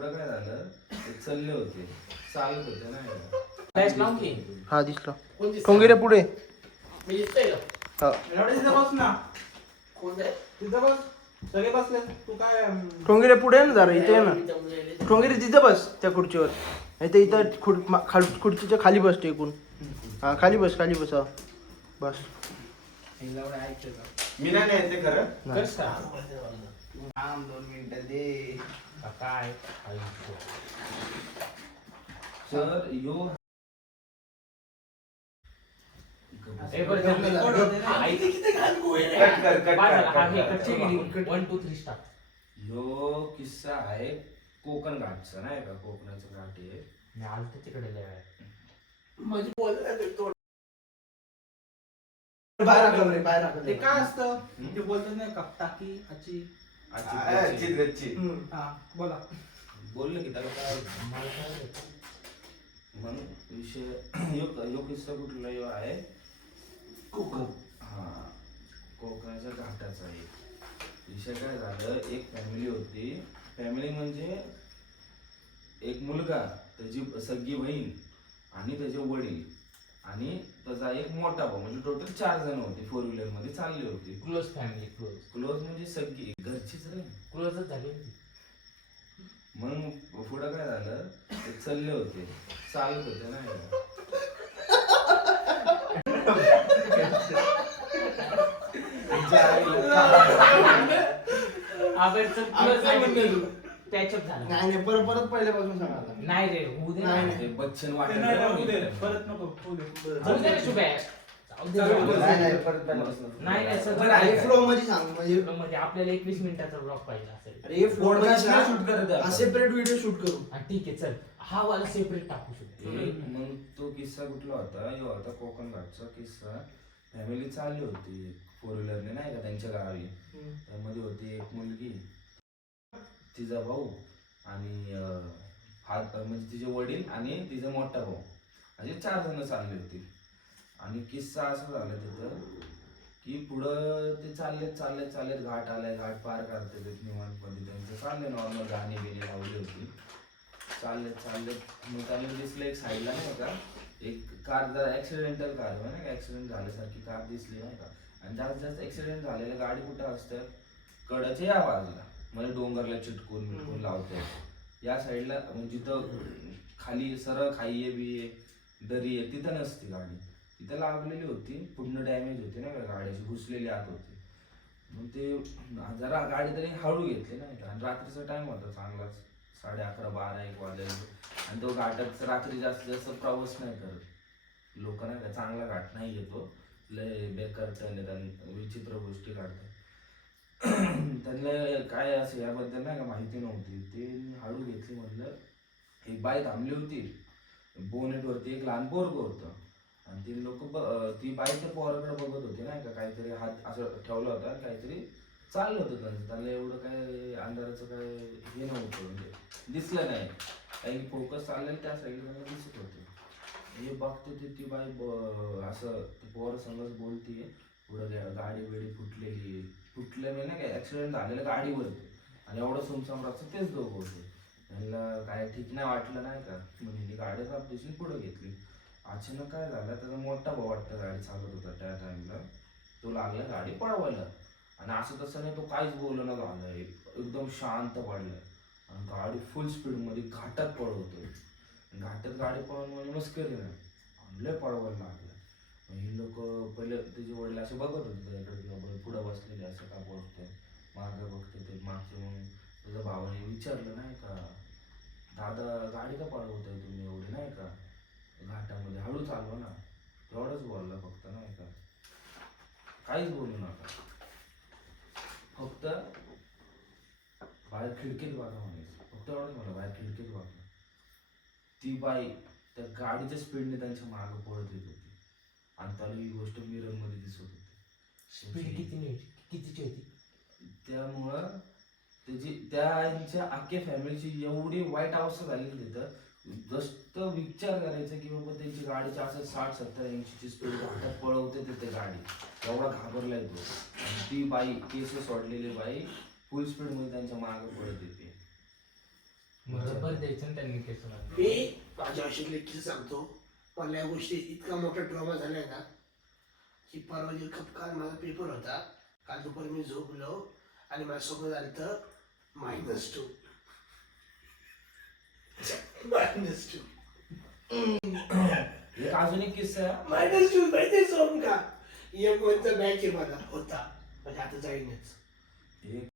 पुढं काय झालं, ते चालले होते, चालत होते ना. हा दिसला. टोंगेरे पुढे. हा. टोंगेरे पुढे आहे ना जरा, इथे आहे ना. टोंगेरे तिथं बस त्या खुर्चीवर. नाही तर इथं खुर्चीच्या खाली बस टेकून. हा खाली बस हा. बस. मी नाही येते खरं. 2 मिनिटं दे. काय तर यो यो किस्सा आहे कोकण घाटचा, नाही का, कोकणाचं घाट आहे. मी आलतो तिकडे ते काय असतं ते बोलतात नाही का, टाकी आची गच्ची बोला. बोललं की त्याला काय म्हणून विषय यो किस्सा कुठला यो आहे कोकण. हा, कोकणाच्या घाटाचा आहे. विषय काय झालं, एक फॅमिली होती. फॅमिली म्हणजे एक मुलगा, त्याची सगळी बहीण आणि त्याचे वडील आणि त्याचा एक मोठा भाऊ, म्हणजे टोटल 4 जण होते. 4 व्हीलर मध्ये चालले होते. Close family. क्लोज म्हणजे सगळी घरचीच रे. क्लोजच झाली. मग पुढं काय झालं, ते चालले होते, चालत होते ना. पॅचअप झालं. नाही परत पहिल्यापासून सांगा. नाही रे, होऊ दे. नाही. बच्चन परत नको होऊ दे रे शुभ्या. नाही फ्लो मध्ये सांग म्हणजे आपल्याला 21 मिनिटाचा ब्लॉग पाहिजे असेल. अरे फ्लो मध्ये शूट करत सेपरेट व्हिडिओ शूट करू. ठीक आहे चल, हा वाला सेपरेट टाकू शकतो. मग तो किस्सा कुठला होता, यो होता कोकण घाटचा किस्सा. फॅमिली चालली होती 4 व्हीलरने, नाही का, त्यांच्या गावी. त्यामध्ये होती एक मुलगी, तिचा भाऊ आणि म्हणजे तिचे वडील आणि तिचा मोठा भाऊ, म्हणजे 4 जण चालली होती. आणि किस्सा असा झाला तिथं की पुढं ते चाललेत घाट आलाय, घाट पार करते निवांत मध्ये त्यांचं चालले, नॉर्मल गाणी बिणी लावली होती. चाललेत मग त्यांना दिसलं एक साईडला, नाही का, एक कार, जरा ऍक्सिडेंटल कार आहे ना, ऍक्सिडेंट झाल्यासारखी कार दिसली, नाही का. आणि जास्त ऍक्सिडेंट झालेल्या गाडी कुठं असतात, कडाच्या या बाजूला, म्हणजे डोंगरला चिटकून लावते या साईडला, म्हणजे जिथं खाली सरळ खाई आहे बी दरी आहे तिथं नसती गाडी, तिथं लागलेली होती. पूर्ण डॅमेज होती ना गाडीची, घुसलेली आत होती. मग ते जरा गाडी तरी हळू घेतली नाही का. आणि रात्रीचा टाइम होता चांगलाच, 11:30, 12, 1 वाजले. आणि तो घाटात रात्री जास्त प्रवास नाही करत लोक, नाही का. चांगला घाट नाही येतो, लय बेकार विचित्र गोष्टी काढतात. त्यांना काय असं याबद्दल नाही का माहिती नव्हती. ते हळू घेतली. म्हटलं एक बाई थांबली होती बोनेटवरती, एक लहान पोरग होतं. आणि ती लोक ती बाई त्या पोराकडे बघत होती, नाही का. काहीतरी हात असं ठेवला होता, काहीतरी चाललं होतं त्यांचं. त्यांना एवढं काय अंधाराचं काय हे नव्हतं, म्हणजे दिसलं नाही. काही फोकस चाललेलं त्या साईडला त्यांना दिसत होते. हे बघते ती बाई असं पोर संगच बोलतीये. पुढं गाडी वेडी फुटले नाही काय, ऍक्सिडेंट झालेलं गाडीवरती. आणि एवढं सुमसाम रस्ता, तेच दोघं होते. त्यांना काय ठीक नाही वाटलं, नाही का. म्हणजे गाडी आपल्याशी पुढे घेतली. अचानक काय झालं, त्याचा मोठा भाऊ वाटतं गाडी चालत होता त्या टाइमला, तो लागला गाडी पळवायला. आणि असं तसं नाही, तो काहीच बोलणं झालं, एकदम शांत पडलाय. आणि गाडी फुल स्पीड मध्ये घाटात पळवतोय. घाटात गाडी पळवून म्हणजे मस्करी नाही, लय पळवायला लागलं. ही लोक पहिले त्याचे वडील असे बघत होते त्याच्याकडे, पुढं बसलेले असं का बोलतोय, मागं बघते ते मागचे. मग त्याच्या भावाने विचारलं, नाही का, दादा गाडी का पळवतोय तुम्ही एवढी, नाही का, घाटामध्ये हळू चालवा ना. एवढंच बोलला फक्त, नाही का. काहीच बोलू नका, फक्त बाहेर खिडकीत बघा म्हणायचं. फक्त एवढंच म्हणा, बाहेर खिडकीत बघा. ती बाई त्या गाडीच्या स्पीडने त्यांच्या मागं पळत येत होती. आणि त्याला ही गोष्ट मिरर मध्ये दिसत होती. स्पीड कितीची होती. त्यामुळं त्यांच्या अख्ख्या फॅमिलीची एवढी वाईट अवस्था झाली तिथं. जस्ट विचार करायचा की बाबा त्यांची गाडीची असं 60-70-80ची स्पीड घाटात पळवते तिथे गाडी, एवढा घाबरलाय तो. आणि ती बाई, केस सोडलेली बाई, फुल स्पीड मध्ये त्यांच्या मागे पळत येते. द्यायचं आणि त्यांनी केस मारणार. मी माझ्या आयुष्यातले किस्से सांगतो. मला या गोष्टी इतका मोठा ट्रॉमा झालाय ना की परवा दिवशी काल माझा पेपर होता. काल दुपारी मी झोपलो आणि माझ्या स्वप्न झालं -2 -2 एक अजून एक किस्सा आहे. -2 माहिती सोडून का M1 चा बॅच आहे मला होता म्हणजे आता जाईनच. एक